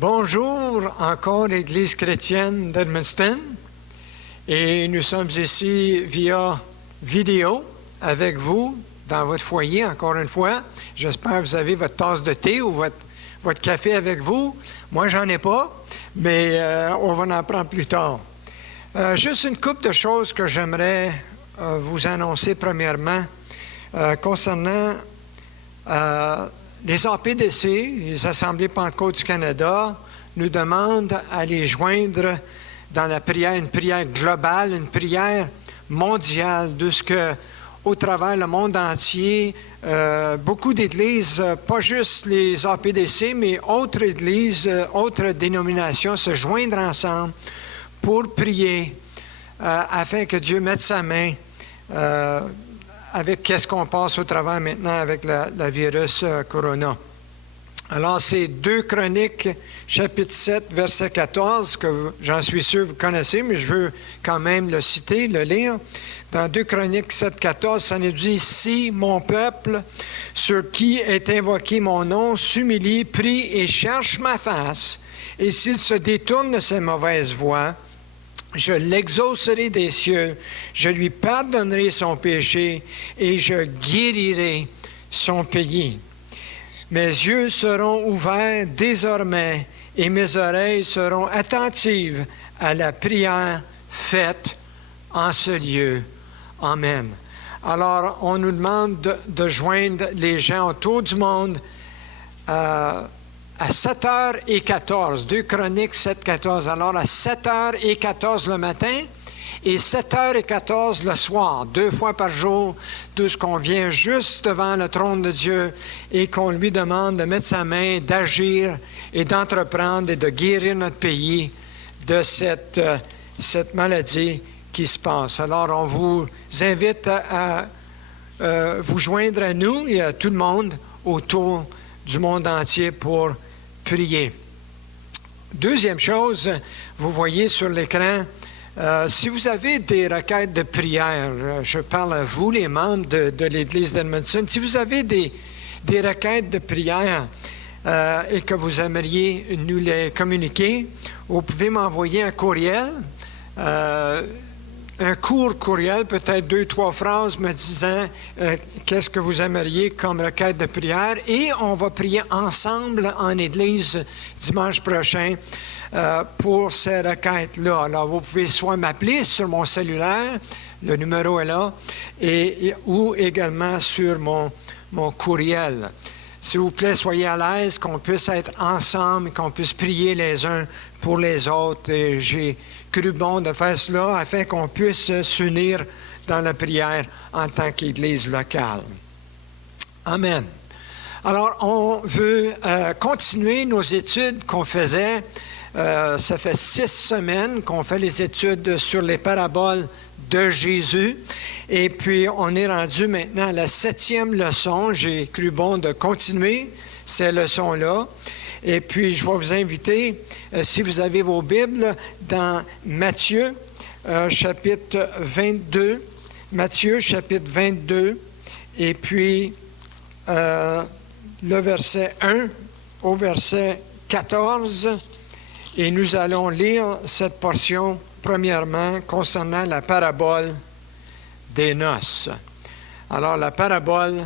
Bonjour encore l'Église chrétienne d'Edmundston et nous sommes ici via vidéo avec vous dans votre foyer encore une fois. J'espère que vous avez votre tasse de thé ou votre café avec vous. Moi, j'en ai pas, mais on va en prendre plus tard. Juste une couple de choses que j'aimerais vous annoncer premièrement concernant les APDC, les Assemblées Pentecôte du Canada, nous demandent à les joindre dans la prière, une prière globale, une prière mondiale, de ce que, au travers le monde entier, beaucoup d'églises, pas juste les APDC, mais autres églises, autres dénominations, se joindre ensemble pour prier afin que Dieu mette sa main avec qu'est-ce qu'on passe au travers maintenant avec la virus Corona. Alors, c'est 2 Chroniques, chapitre 7, verset 14, que j'en suis sûr vous connaissez, mais je veux quand même le citer, le lire. Dans 2 Chroniques 7, 14, ça nous dit « Si mon peuple, sur qui est invoqué mon nom, s'humilie, prie et cherche ma face, et s'il se détourne de ses mauvaises voies, je l'exaucerai des cieux, je lui pardonnerai son péché et je guérirai son pays. Mes yeux seront ouverts désormais et mes oreilles seront attentives à la prière faite en ce lieu. Amen. » Alors, on nous demande de joindre les gens autour du monde à 7h14, 2 Chroniques 7h14. Alors, à 7h14 le matin et 7h14 le soir, 2 fois par jour, tout ce qu'on vient juste devant le trône de Dieu et qu'on lui demande de mettre sa main, d'agir et d'entreprendre et de guérir notre pays de cette maladie qui se passe. Alors, on vous invite à vous joindre à nous et à tout le monde autour du monde entier pour prier. Deuxième chose, vous voyez sur l'écran, si vous avez des requêtes de prière, je parle à vous, les membres de l'Église d'Edmundston, si vous avez des requêtes de prière et que vous aimeriez nous les communiquer, vous pouvez m'envoyer un courriel, un court courriel, peut-être 2-3 phrases me disant qu'est-ce que vous aimeriez comme requête de prière et on va prier ensemble en Église dimanche prochain pour ces requêtes-là. Alors, vous pouvez soit m'appeler sur mon cellulaire, le numéro est là, ou également sur mon courriel. S'il vous plaît, soyez à l'aise, qu'on puisse être ensemble, qu'on puisse prier les uns pour les autres. Et j'ai cru bon de faire cela afin qu'on puisse s'unir dans la prière en tant qu'Église locale. Amen. Alors, on veut continuer nos études qu'on faisait. Ça fait 6 semaines qu'on fait les études sur les paraboles de Jésus. Et puis, on est rendu maintenant à la 7e leçon. J'ai cru bon de continuer ces leçons-là. Et puis, je vais vous inviter, si vous avez vos Bibles, dans Matthieu, chapitre 22. Matthieu, chapitre 22. Et puis, le verset 1 au verset 14. Et nous allons lire cette portion, premièrement, concernant la parabole des noces. Alors, la parabole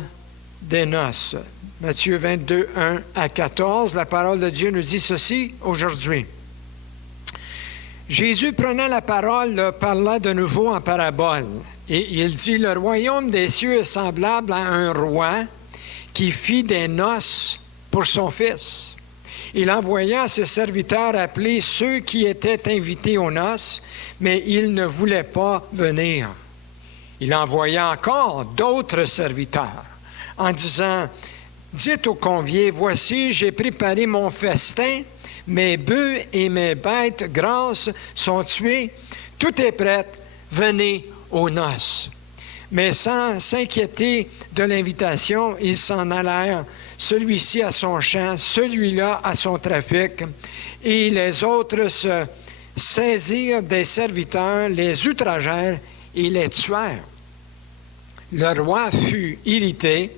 des noces. Matthieu 22, 1 à 14, la parole de Dieu nous dit ceci aujourd'hui. Jésus, prenant la parole, parla de nouveau en parabole. Et il dit, « Le royaume des cieux est semblable à un roi qui fit des noces pour son fils. Il envoya ses serviteurs appeler ceux qui étaient invités aux noces, mais ils ne voulaient pas venir. Il envoya encore d'autres serviteurs en disant, « Dites aux conviés, voici, j'ai préparé mon festin, mes bœufs et mes bêtes grasses sont tués, tout est prêt, venez aux noces. » Mais sans s'inquiéter de l'invitation, ils s'en allèrent, celui-ci à son champ, celui-là à son trafic, et les autres se saisirent des serviteurs, les outragèrent et les tuèrent. Le roi fut irrité,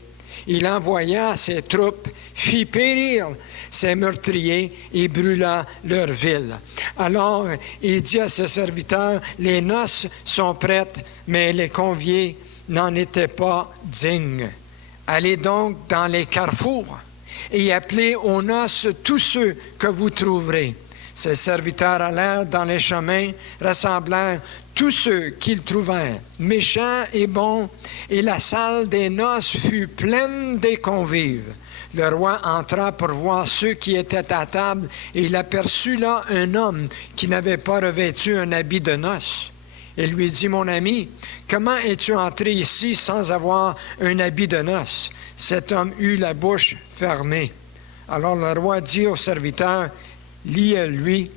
il envoya ses troupes fit périr ses meurtriers et brûla leur ville. Alors il dit à ses serviteurs, les noces sont prêtes, mais les conviés n'en étaient pas dignes. Allez donc dans les carrefours et appelez aux noces tous ceux que vous trouverez. Ses serviteurs allèrent dans les chemins, rassemblèrent tous ceux qu'ils trouvèrent, méchants et bons, et la salle des noces fut pleine des convives. Le roi entra pour voir ceux qui étaient à table, et il aperçut là un homme qui n'avait pas revêtu un habit de noces. Il lui dit, mon ami, comment es-tu entré ici sans avoir un habit de noces? Cet homme eut la bouche fermée. Alors le roi dit au serviteur, liez-lui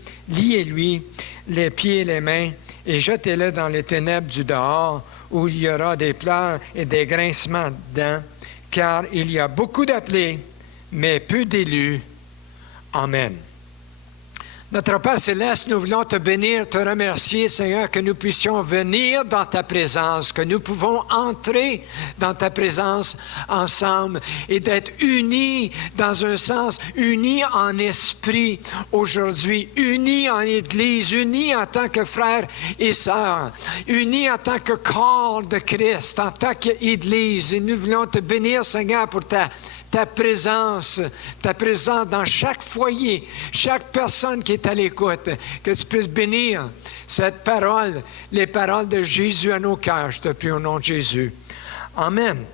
les pieds et les mains, et jetez-le dans les ténèbres du dehors, où il y aura des pleurs et des grincements de dents, car il y a beaucoup d'appelés, mais peu d'élus. Amen. Notre Père Céleste, nous voulons te bénir, te remercier, Seigneur, que nous puissions venir dans ta présence, que nous pouvons entrer dans ta présence ensemble et d'être unis dans un sens, unis en esprit aujourd'hui, unis en Église, unis en tant que frères et sœurs, unis en tant que corps de Christ, en tant qu'Église. Et nous voulons te bénir, Seigneur, pour ta présence dans chaque foyer, chaque personne qui est à l'écoute, que tu puisses bénir cette parole, les paroles de Jésus à nos cœurs. Je te prie au nom de Jésus. Amen.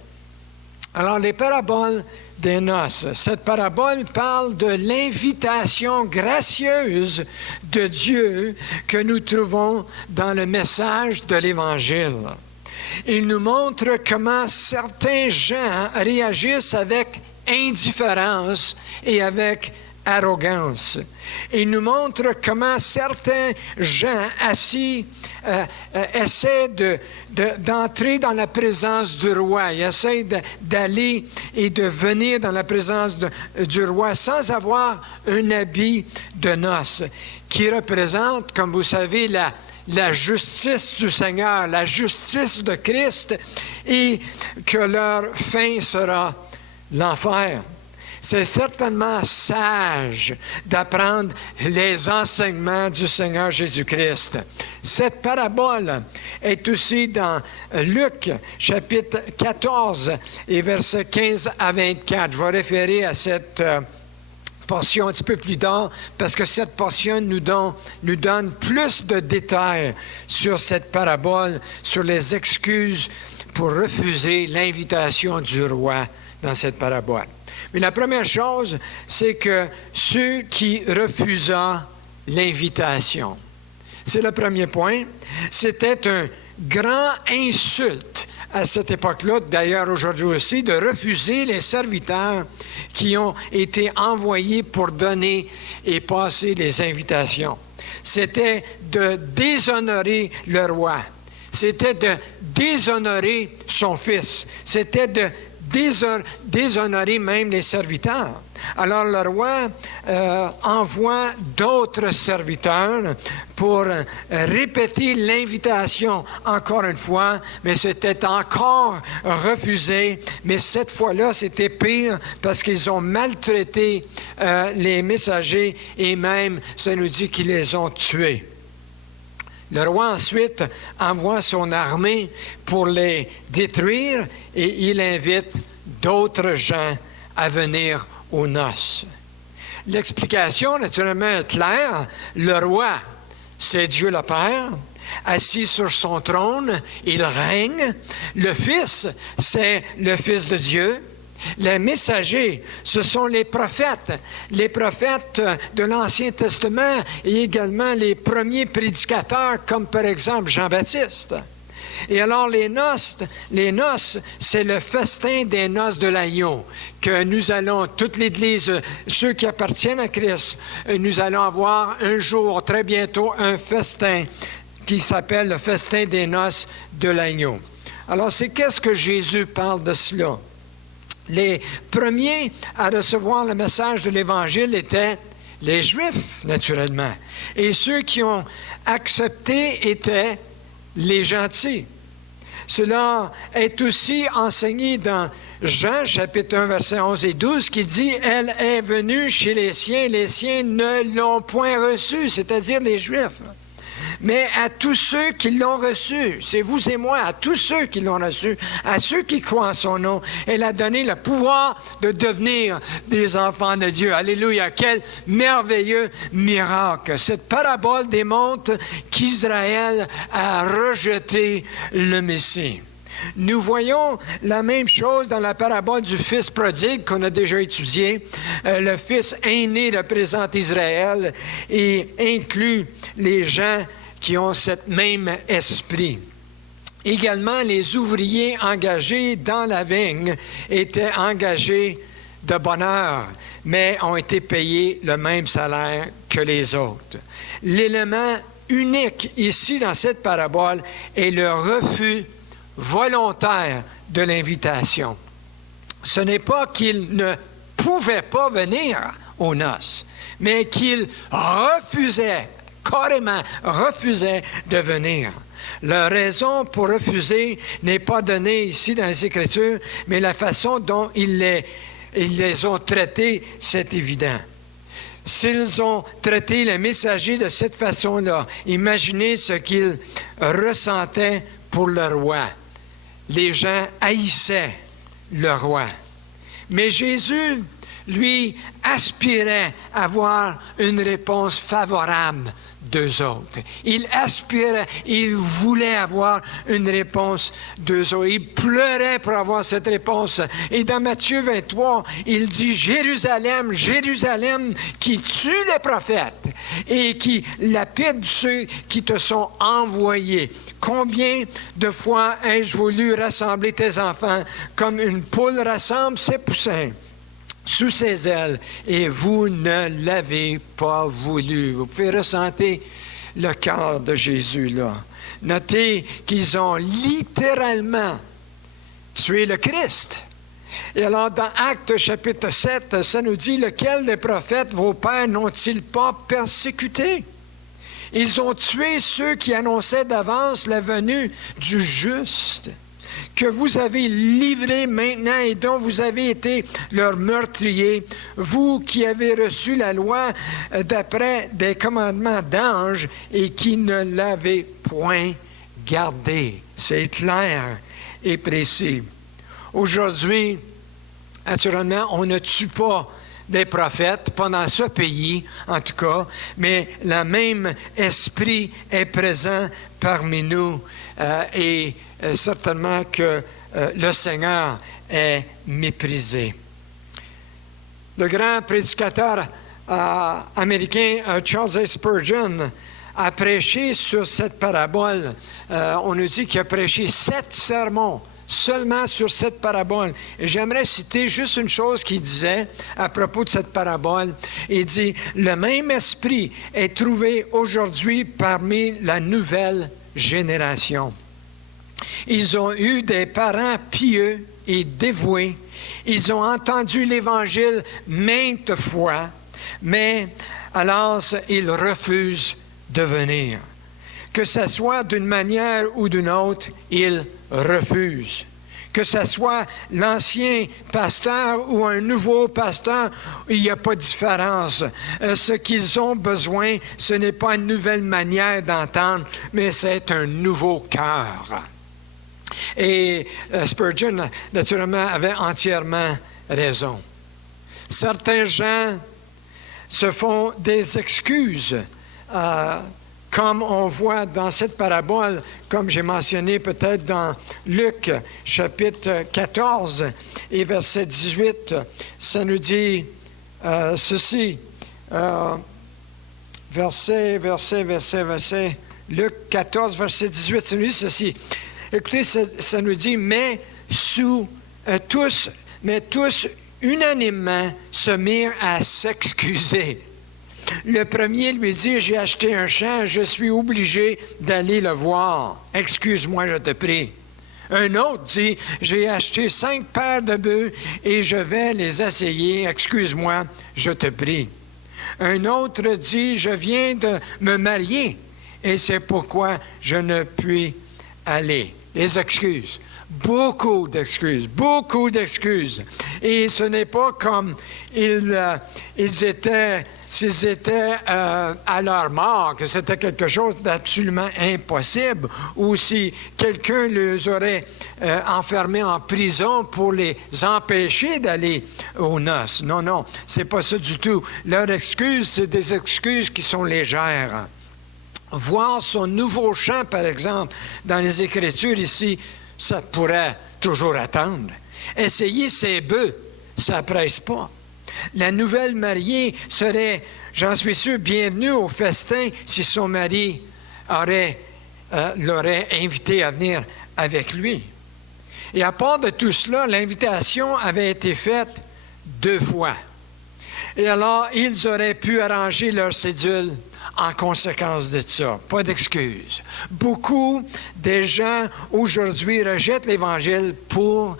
Alors, les paraboles des noces. Cette parabole parle de l'invitation gracieuse de Dieu que nous trouvons dans le message de l'Évangile. Il nous montre comment certains gens réagissent avec indifférence et avec arrogance. Il nous montre comment certains gens assis essaient d'entrer dans la présence du roi. Ils essaient d'aller et de venir dans la présence du roi sans avoir un habit de noces qui représente, comme vous savez, la justice du Seigneur, la justice de Christ, et que leur fin sera l'enfer. C'est certainement sage d'apprendre les enseignements du Seigneur Jésus-Christ. Cette parabole est aussi dans Luc, chapitre 14, et versets 15 à 24. Je vais référer à cette portion un petit peu plus tard, parce que cette portion nous donne plus de détails sur cette parabole, sur les excuses pour refuser l'invitation du roi dans cette parabole. Mais la première chose, c'est que ceux qui refusa l'invitation, c'est le premier point, c'était un grand insulte à cette époque-là, d'ailleurs aujourd'hui aussi, de refuser les serviteurs qui ont été envoyés pour donner et passer les invitations. C'était de déshonorer le roi. C'était de déshonorer son fils. C'était de déshonorer même les serviteurs. Alors le roi envoie d'autres serviteurs pour répéter l'invitation encore une fois, mais c'était encore refusé. Mais cette fois-là, c'était pire parce qu'ils ont maltraité les messagers et même, ça nous dit qu'ils les ont tués. Le roi ensuite envoie son armée pour les détruire et il invite d'autres gens à venir aux noces. L'explication, naturellement, est claire. Le roi, c'est Dieu le Père. Assis sur son trône, il règne. Le Fils, c'est le Fils de Dieu. Les messagers, ce sont les prophètes de l'Ancien Testament et également les premiers prédicateurs, comme par exemple Jean-Baptiste. Et alors les noces, c'est le festin des noces de l'agneau, que nous allons, toute l'Église, ceux qui appartiennent à Christ, nous allons avoir un jour, très bientôt, un festin qui s'appelle le festin des noces de l'agneau. Alors qu'est-ce que Jésus parle de cela? Les premiers à recevoir le message de l'Évangile étaient les Juifs, naturellement. Et ceux qui ont accepté étaient les gentils. Cela est aussi enseigné dans Jean, chapitre 1, versets 11 et 12, qui dit « Elle est venue chez les siens ne l'ont point reçue, c'est-à-dire les Juifs. Mais à tous ceux qui l'ont reçu, c'est vous et moi, à tous ceux qui l'ont reçu, à ceux qui croient en son nom, elle a donné le pouvoir de devenir des enfants de Dieu. » Alléluia! Quel merveilleux miracle! Cette parabole démontre qu'Israël a rejeté le Messie. Nous voyons la même chose dans la parabole du fils prodigue qu'on a déjà étudié. Le fils aîné représente Israël et inclut les gens qui ont ce même esprit. Également, les ouvriers engagés dans la vigne étaient engagés de bonne heure, mais ont été payés le même salaire que les autres. L'élément unique ici dans cette parabole est le refus volontaire de l'invitation. Ce n'est pas qu'ils ne pouvaient pas venir aux noces, mais qu'ils refusaient, carrément refusaient de venir. Leur raison pour refuser n'est pas donnée ici dans les Écritures, mais la façon dont ils les ont traités, c'est évident. S'ils ont traité les messagers de cette façon-là, imaginez ce qu'ils ressentaient pour le roi. Les gens haïssaient le roi. Mais Jésus, lui, aspirait à avoir une réponse favorable d'eux autres. Il aspirait, il voulait avoir une réponse d'eux autres. Il pleurait pour avoir cette réponse. Et dans Matthieu 23, il dit « Jérusalem, Jérusalem, qui tue les prophètes et qui lapide ceux qui te sont envoyés. Combien de fois ai-je voulu rassembler tes enfants comme une poule rassemble ses poussins sous ses ailes, et vous ne l'avez pas voulu. » Vous pouvez ressentir le cœur de Jésus là. Notez qu'ils ont littéralement tué le Christ. Et alors, dans Actes chapitre 7, ça nous dit « Lequel des prophètes, vos pères, n'ont-ils pas persécuté? » Ils ont tué ceux qui annonçaient d'avance la venue du juste, que vous avez livré maintenant et dont vous avez été leur meurtrier, vous qui avez reçu la loi d'après des commandements d'anges et qui ne l'avez point gardée. C'est clair et précis. Aujourd'hui, naturellement, on ne tue pas des prophètes, pas dans ce pays en tout cas, mais le même esprit est présent parmi nous et certainement que le Seigneur est méprisé. Le grand prédicateur américain Charles A. Spurgeon a prêché sur cette parabole. On nous dit qu'il a prêché 7 sermons seulement sur cette parabole. Et j'aimerais citer juste une chose qu'il disait à propos de cette parabole. Il dit « Le même esprit est trouvé aujourd'hui parmi la nouvelle génération. Ils ont eu des parents pieux et dévoués. Ils ont entendu l'Évangile maintes fois, mais alors ils refusent de venir. Que ce soit d'une manière ou d'une autre, ils refusent. Que ce soit l'ancien pasteur ou un nouveau pasteur, il n'y a pas de différence. Ce qu'ils ont besoin, ce n'est pas une nouvelle manière d'entendre, mais c'est un nouveau cœur. Et Spurgeon, naturellement, avait entièrement raison. Certains gens se font des excuses, comme on voit dans cette parabole, comme j'ai mentionné peut-être dans Luc, chapitre 14 et verset 18. Ça nous dit ceci, verset, Luc 14, verset 18, ça nous dit ceci. Écoutez, ça nous dit, mais tous unanimement se mirent à s'excuser. Le premier lui dit, j'ai acheté un champ, je suis obligé d'aller le voir. Excuse-moi, je te prie. Un autre dit, j'ai acheté 5 paires de bœufs et je vais les essayer. Excuse-moi, je te prie. Un autre dit, je viens de me marier et c'est pourquoi je ne puis aller. Les excuses. Beaucoup d'excuses, beaucoup d'excuses. Et ce n'est pas comme s'ils étaient à leur mort, que c'était quelque chose d'absolument impossible, ou si quelqu'un les aurait enfermés en prison pour les empêcher d'aller aux noces. Non, non, c'est pas ça du tout. Leurs excuses, c'est des excuses qui sont légères. Voir son nouveau chant, par exemple, dans les Écritures ici, ça pourrait toujours attendre. Essayer ses bœufs, ça ne presse pas. La nouvelle mariée serait, j'en suis sûr, bienvenue au festin si son mari l'aurait invité à venir avec lui. Et à part de tout cela, l'invitation avait été faite 2 fois. Et alors, ils auraient pu arranger leur cédule en conséquence de ça. Pas d'excuses. Beaucoup des gens aujourd'hui rejettent l'Évangile pour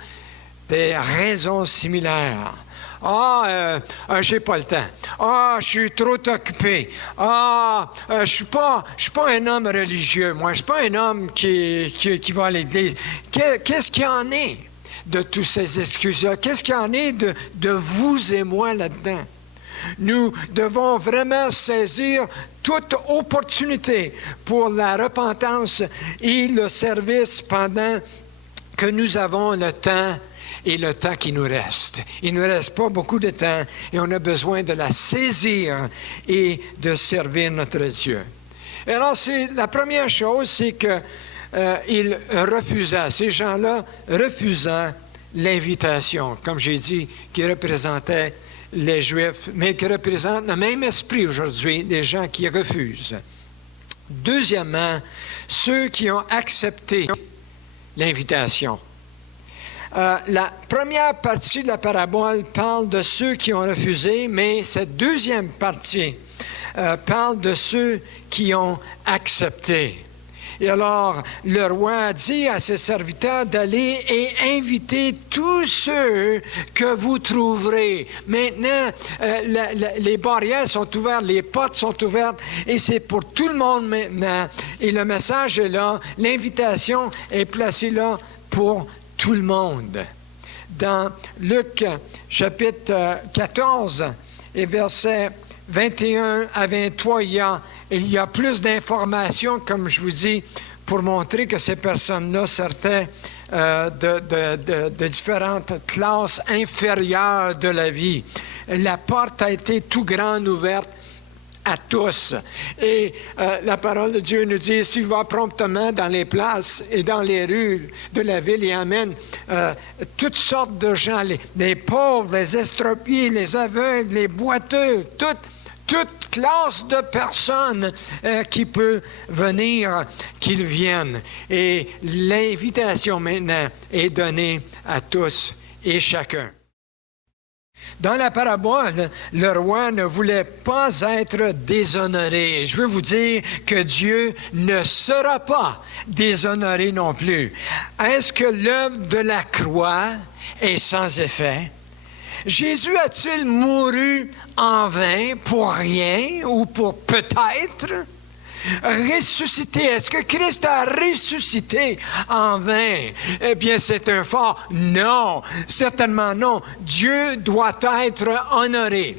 des raisons similaires. J'ai pas le temps. Je suis trop occupé. Je suis pas un homme religieux. Moi, je suis pas un homme qui va à l'église. Qu'est-ce qu'il y en est de toutes ces excuses-là? Qu'est-ce qu'il y en est de vous et moi là-dedans? Nous devons vraiment saisir toute opportunité pour la repentance et le service pendant que nous avons le temps et le temps qui nous reste. Il ne nous reste pas beaucoup de temps et on a besoin de la saisir et de servir notre Dieu. Et alors, la première chose, c'est qu'ils refusaient, ces gens-là refusant l'invitation, comme j'ai dit, qui représentait les Juifs, mais qui représentent le même esprit aujourd'hui, des gens qui refusent. Deuxièmement, ceux qui ont accepté l'invitation. La première partie de la parabole parle de ceux qui ont refusé, mais cette deuxième partie parle de ceux qui ont accepté. Et alors, le roi a dit à ses serviteurs d'aller et inviter tous ceux que vous trouverez. Maintenant, les barrières sont ouvertes, les portes sont ouvertes, et c'est pour tout le monde maintenant. Et le message est là, l'invitation est placée là pour tout le monde. Dans Luc chapitre 14 et versets 21 à 23, il y a plus d'informations, comme je vous dis, pour montrer que ces personnes-là sortaient de différentes classes inférieures de la vie. La porte a été tout grande ouverte à tous. Et la parole de Dieu nous dit, s'il va promptement dans les places et dans les rues de la ville et amène toutes sortes de gens, les pauvres, les estropiés, les aveugles, les boiteux, toute classe de personnes qui peut venir, qu'ils viennent. Et l'invitation maintenant est donnée à tous et chacun. Dans la parabole, le roi ne voulait pas être déshonoré. Je veux vous dire que Dieu ne sera pas déshonoré non plus. Est-ce que l'œuvre de la croix est sans effet? Jésus a-t-il mouru en vain pour rien ou pour peut-être? Ressuscité, est-ce que Christ a ressuscité en vain? Eh bien, c'est un fort non, certainement non. Dieu doit être honoré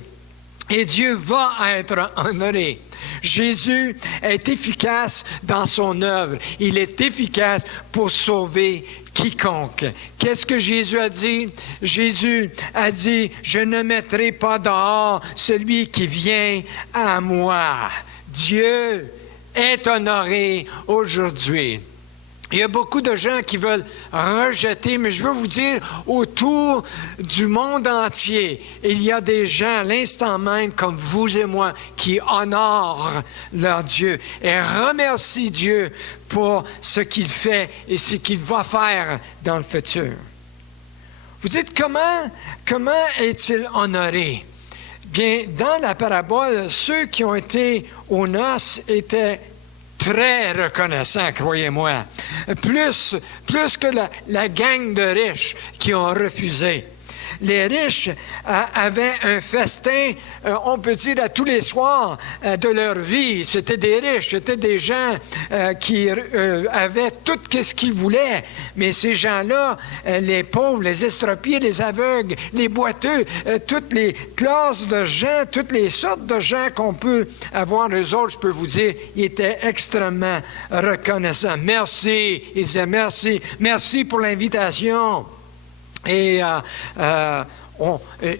et Dieu va être honoré. Jésus est efficace dans son œuvre. Il est efficace pour sauver quiconque. Qu'est-ce que Jésus a dit? Jésus a dit, je ne mettrai pas dehors celui qui vient à moi. Dieu est honoré aujourd'hui. Il y a beaucoup de gens qui veulent rejeter, mais je veux vous dire, autour du monde entier, il y a des gens, à l'instant même, comme vous et moi, qui honorent leur Dieu et remercient Dieu pour ce qu'il fait et ce qu'il va faire dans le futur. Vous dites, comment est-il honoré? Bien, dans la parabole, ceux qui ont été aux noces étaient très reconnaissants, croyez-moi. Plus que la gang de riches qui ont refusé. les riches avaient un festin, on peut dire, à tous les soirs de leur vie. C'était des riches, c'était des gens qui avaient tout ce qu'ils voulaient. Mais ces gens-là, les pauvres, les estropiés, les aveugles, les boiteux, toutes les classes de gens, toutes les sortes de gens qu'on peut avoir, eux autres, je peux vous dire, ils étaient extrêmement reconnaissants. Merci, ils disaient merci, merci pour l'invitation. Et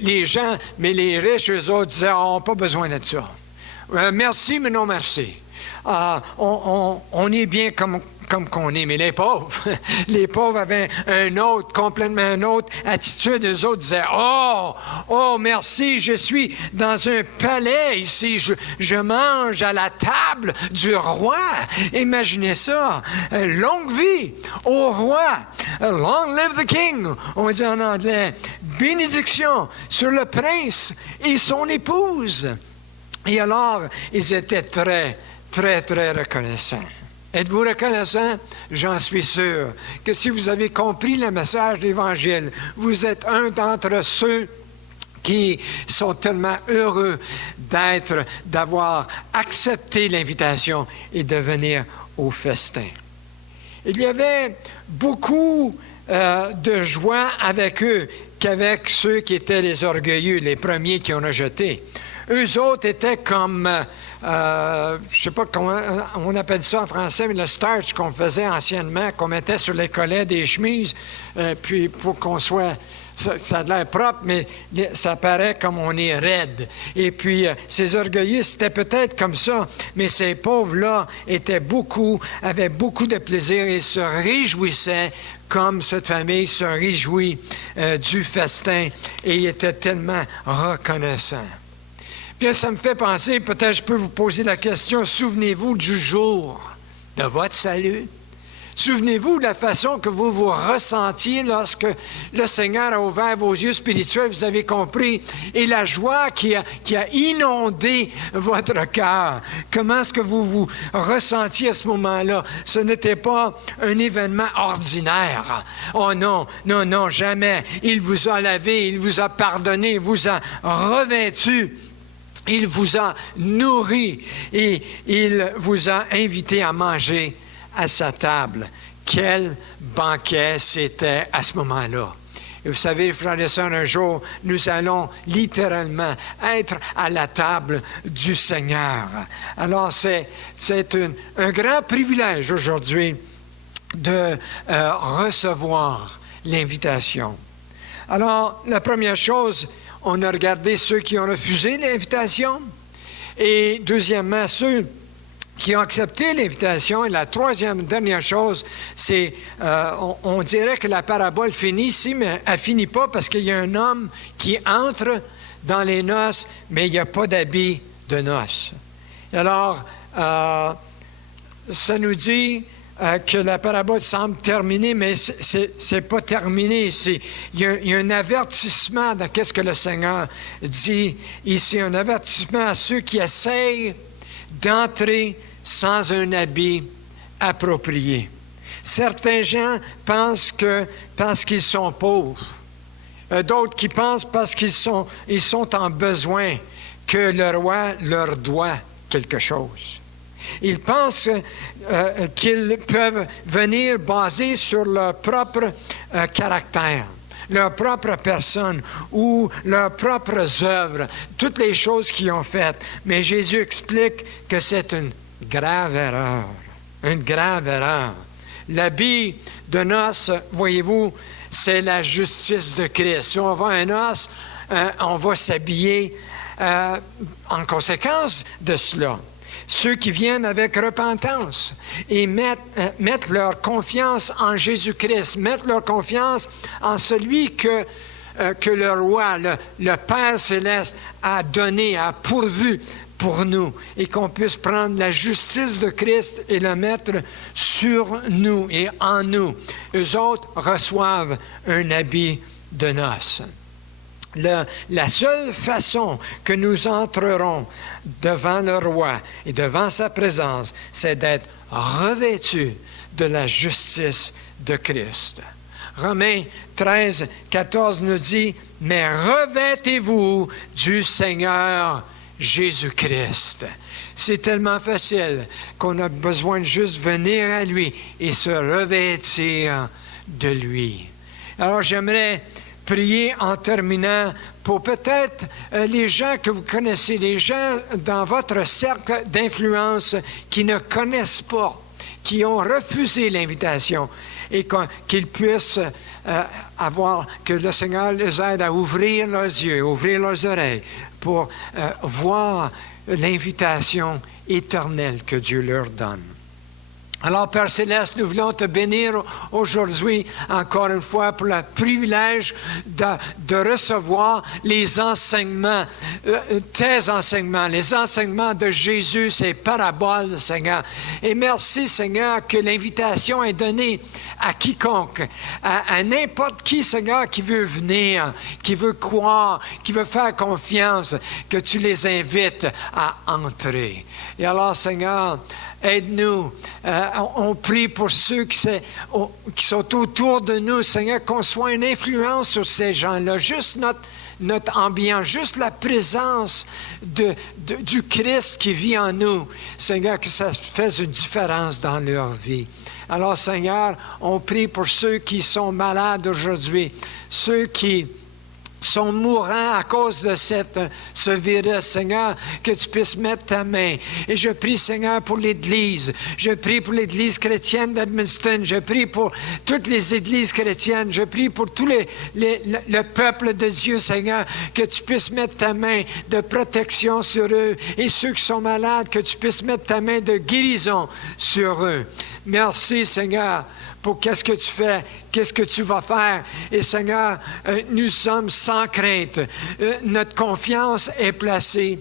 les gens, mais les riches, eux autres, disaient, on n'a pas besoin de ça. Merci, mais non merci. On est bien comme qu'on est, mais les pauvres avaient complètement une autre attitude. Les autres disaient, oh, merci, je suis dans un palais ici, je mange à la table du roi. Imaginez ça, longue vie au roi, long live the king, on dit en anglais, bénédiction sur le prince et son épouse. Et alors, ils étaient très, très, très reconnaissants. Êtes-vous reconnaissant? J'en suis sûr que si vous avez compris le message de l'Évangile, vous êtes un d'entre ceux qui sont tellement heureux d'avoir accepté l'invitation et de venir au festin. Il y avait beaucoup de joie avec eux qu'avec ceux qui étaient les orgueilleux, les premiers qui ont rejeté. Eux autres étaient comme, je ne sais pas comment on appelle ça en français, mais le starch qu'on faisait anciennement, qu'on mettait sur les collets des chemises, puis pour qu'on soit, ça a l'air propre, mais ça paraît comme on est raide. Et puis, ces orgueilleux, c'était peut-être comme ça, mais ces pauvres-là avaient beaucoup de plaisir et se réjouissaient comme cette famille se réjouit du festin et étaient tellement reconnaissants. Bien, ça me fait penser, peut-être je peux vous poser la question, souvenez-vous du jour de votre salut? Souvenez-vous de la façon que vous vous ressentiez lorsque le Seigneur a ouvert vos yeux spirituels, vous avez compris, et la joie qui a inondé votre cœur. Comment est-ce que vous vous ressentiez à ce moment-là? Ce n'était pas un événement ordinaire. Oh non, non, non, jamais. Il vous a lavé, il vous a pardonné, il vous a revêtu. Il vous a nourri et il vous a invité à manger à sa table. Quel banquet c'était à ce moment-là. Et vous savez, frères et sœurs, un jour, nous allons littéralement être à la table du Seigneur. Alors, c'est un grand privilège aujourd'hui de recevoir l'invitation. Alors, la première chose, on a regardé ceux qui ont refusé l'invitation et deuxièmement, ceux qui ont accepté l'invitation. Et la troisième, dernière chose, c'est, on dirait que la parabole finit ici, mais elle ne finit pas parce qu'il y a un homme qui entre dans les noces, mais il n'y a pas d'habit de noces. Et alors, ça nous dit que la parabole semble terminée, mais c'est pas terminé ici. Il y a un avertissement dans ce que le Seigneur dit ici, un avertissement à ceux qui essayent d'entrer sans un habit approprié. Certains gens pensent que parce qu'ils sont pauvres, d'autres qui pensent parce qu'ils sont en besoin, que le roi leur doit quelque chose. Ils pensent qu'ils peuvent venir basés sur leur propre caractère, leur propre personne ou leurs propres œuvres, toutes les choses qu'ils ont faites. Mais Jésus explique que c'est une grave erreur, une grave erreur. L'habit de noces, voyez-vous, c'est la justice de Christ. Si on va à un noces, on va s'habiller en conséquence de cela. Ceux qui viennent avec repentance et mettent leur confiance en Jésus-Christ, mettent leur confiance en celui que le roi, le Père céleste a donné, a pourvu pour nous, et qu'on puisse prendre la justice de Christ et la mettre sur nous et en nous. Eux autres reçoivent un habit de noces. La seule façon que nous entrerons devant le roi et devant sa présence, c'est d'être revêtus de la justice de Christ. Romains 13, 14 nous dit, « Mais revêtez-vous du Seigneur Jésus-Christ. » C'est tellement facile qu'on a besoin de juste venir à lui et se revêtir de lui. Alors, j'aimerais prier en terminant pour peut-être les gens que vous connaissez, les gens dans votre cercle d'influence qui ne connaissent pas, qui ont refusé l'invitation et qu'ils puissent avoir, que le Seigneur les aide à ouvrir leurs yeux, ouvrir leurs oreilles pour voir l'invitation éternelle que Dieu leur donne. Alors, Père Céleste, nous voulons te bénir aujourd'hui, encore une fois, pour le privilège de recevoir les enseignements, tes enseignements, les enseignements de Jésus, ces paraboles, Seigneur. Et merci, Seigneur, que l'invitation est donnée à quiconque, à n'importe qui, Seigneur, qui veut venir, qui veut croire, qui veut faire confiance, que tu les invites à entrer. Et alors, Seigneur, aide-nous. On prie pour ceux qui sont autour de nous, Seigneur, qu'on soit une influence sur ces gens-là. Juste notre ambiance, juste la présence du Christ qui vit en nous. Seigneur, que ça fasse une différence dans leur vie. Alors, Seigneur, on prie pour ceux qui sont malades aujourd'hui, ceux qui sont mourants à cause de ce virus, Seigneur, que tu puisses mettre ta main. Et je prie, Seigneur, pour l'Église. Je prie pour l'Église chrétienne d'Edmundston. Je prie pour toutes les églises chrétiennes. Je prie pour tout le peuple de Dieu, Seigneur, que tu puisses mettre ta main de protection sur eux. Et ceux qui sont malades, que tu puisses mettre ta main de guérison sur eux. Merci, Seigneur, pour qu'est-ce que tu fais, qu'est-ce que tu vas faire. Et Seigneur, nous sommes sans crainte. Notre confiance est placée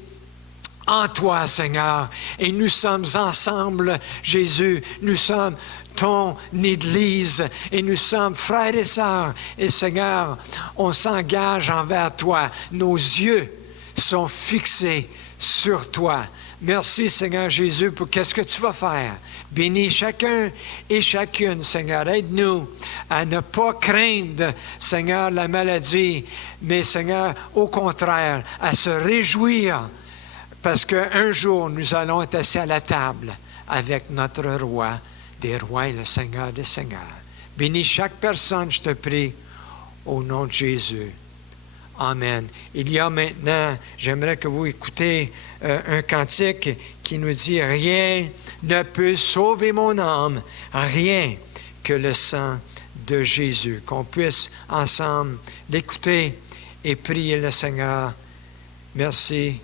en toi, Seigneur. Et nous sommes ensemble, Jésus. Nous sommes ton Église et nous sommes frères et sœurs. Et Seigneur, on s'engage envers toi. Nos yeux sont fixés sur toi. Merci, Seigneur Jésus, pour qu'est-ce que tu vas faire. Bénis chacun et chacune, Seigneur. Aide-nous à ne pas craindre, Seigneur, la maladie, mais, Seigneur, au contraire, à se réjouir, parce qu'un jour, nous allons être assis à la table avec notre roi des rois et le Seigneur des seigneurs. Bénis chaque personne, je te prie, au nom de Jésus. Amen. Il y a maintenant, j'aimerais que vous écoutez un cantique qui nous dit « Rien ne peut sauver mon âme, rien que le sang de Jésus. » Qu'on puisse ensemble l'écouter et prier le Seigneur. Merci.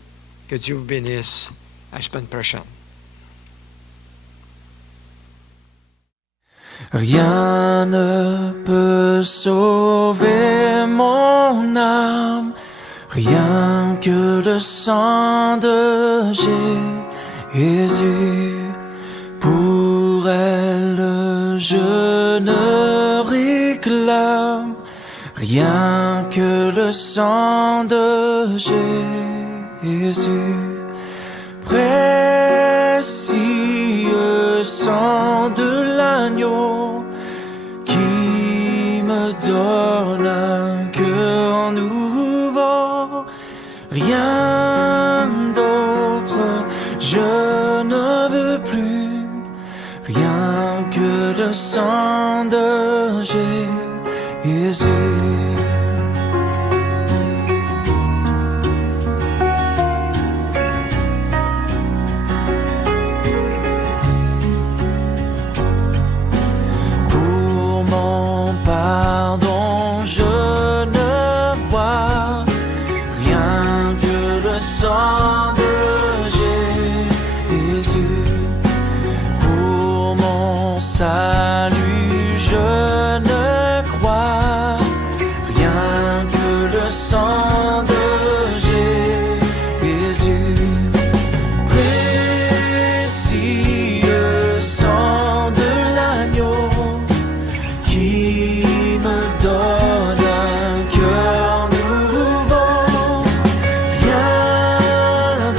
Que Dieu vous bénisse. À la semaine prochaine. Rien ne peut sauver mon âme, rien que le sang de Jésus. Pour elle, je ne réclame rien que le sang de Jésus. Précieux sang de l'agneau qui me donne un cœur nouveau. Rien d'autre je ne veux plus, rien que le sang de Jésus. Pardon, je ne vois rien que le sang de Jésus. Pour mon salut, je ne crois rien que le sang de Jésus. Précieux sang de l'agneau qui me donne un cœur nouveau. Rien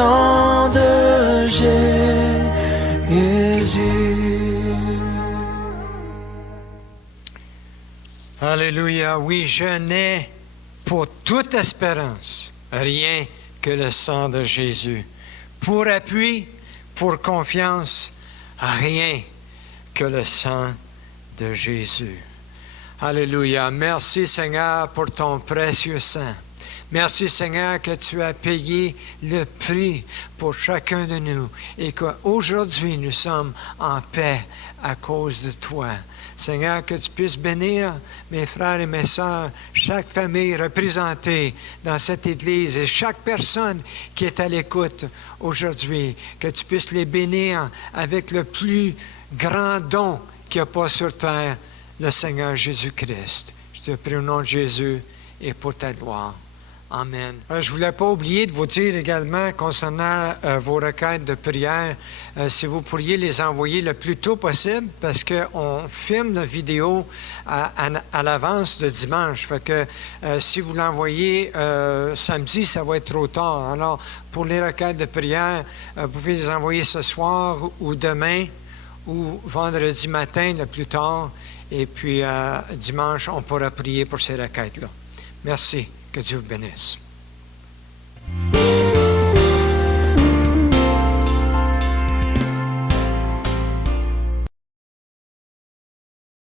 sang de Jésus. Alléluia. Oui, je n'ai pour toute espérance rien que le sang de Jésus. Pour appui, pour confiance, rien que le sang de Jésus. Alléluia. Merci Seigneur pour ton précieux sang. Merci Seigneur que tu as payé le prix pour chacun de nous et qu'aujourd'hui nous sommes en paix à cause de toi. Seigneur, que tu puisses bénir mes frères et mes sœurs, chaque famille représentée dans cette Église et chaque personne qui est à l'écoute aujourd'hui, que tu puisses les bénir avec le plus grand don qu'il n'y a pas sur terre, le Seigneur Jésus-Christ. Je te prie au nom de Jésus et pour ta gloire. Amen. Je ne voulais pas oublier de vous dire également concernant vos requêtes de prière, si vous pourriez les envoyer le plus tôt possible parce qu'on filme la vidéo à l'avance de dimanche. Fait que si vous l'envoyez samedi, ça va être trop tard. Alors, pour les requêtes de prière, vous pouvez les envoyer ce soir ou demain ou vendredi matin le plus tard. Et puis dimanche, on pourra prier pour ces requêtes-là. Merci. Que Dieu vous bénisse.